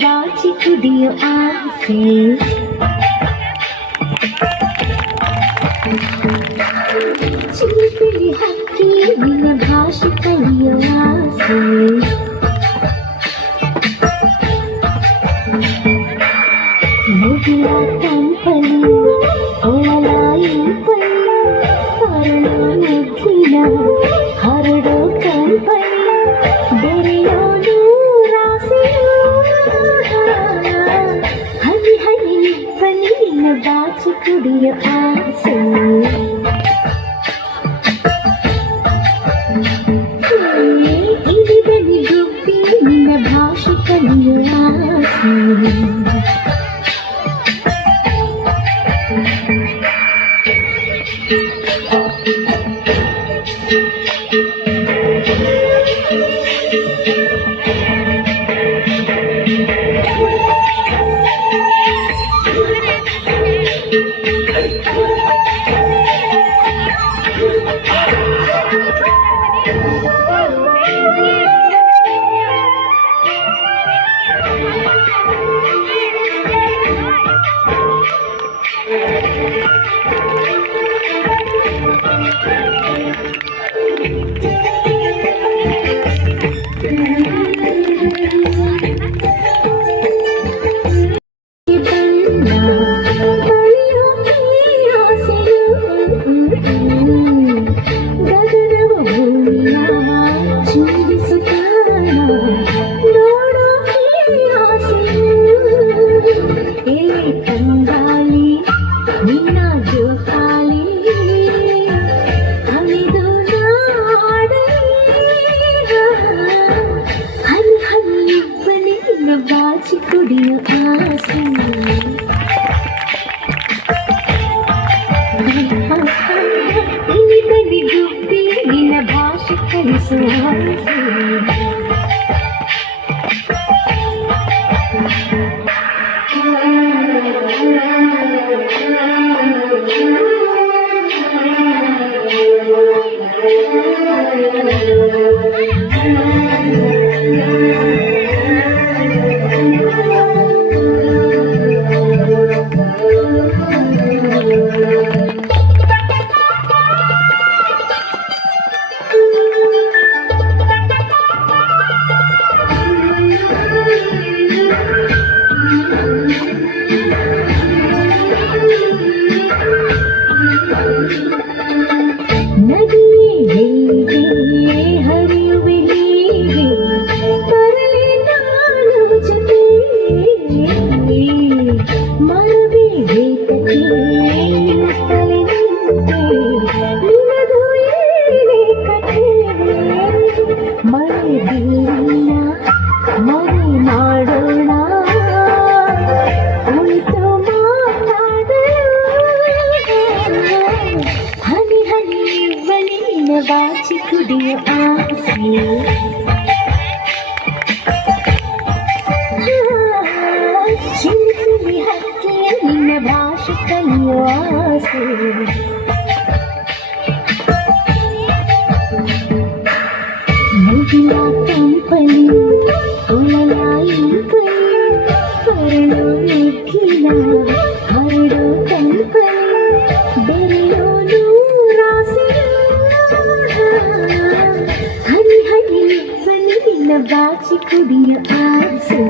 ಬಾಚಿ ಕುಡಿಯೋ ಆಸೆ ಚಿಲಿಪಿಲಿ ಹಕ್ಕಿ ನಿನ್ನ ಭಾಷೆ ಕಲಿಯೋ ಆಸೆ ಮುಗಿಲ ಕಂಪನಿ ಒಳಲಾಯಿ ಪಲ್ಲ ಕಾರಣ ಮುಗಿಲ ಹರಡೋ ಕಂಪಲ್ಲ ಬೆರೆಯೋದು ಹನಿ ಹನಿ ಬಲಿನ ಬಾಚಿ ಕುಡಿಯೋ ಆಸೆ ಇಳಿದನಿ ಗುಬ್ಬಿ ನಿನ್ನ ಭಾಷೆ ಕಲಿಯೋ ಆಸೆ ಬಾಚಿ ಕುಡಿಯೋ ಆಸೆ ಇಳಿದನಿ ಗುಬ್ಬಿ ನಿನ್ನ ಭಾಷೆ ಕಲಿಸುವ ಆಸೆ ಬಾಚಿ ಕುಡಿಯೋ ಆಸೆ ಚಿಲಿಪಿಲಿ ಹಕ್ಕಿ ನಿನ್ನ ಭಾಷೆ ಕಲಿಯೋ ಆಸೆ ಮುಗಿಲ ಕಂಪನಿ ಒಳಲಾಯಿ ಕಲ್ಲ ಕರಳು ಮುಗಿಲ ಹರಡೋ ಕಂಪನಿ ಬೆರೆಯೋದು ಹನಿ ಹನಿ ಬಲಿನ ಬಾಚಿ ಕುಡಿಯೋ ಆಸೆ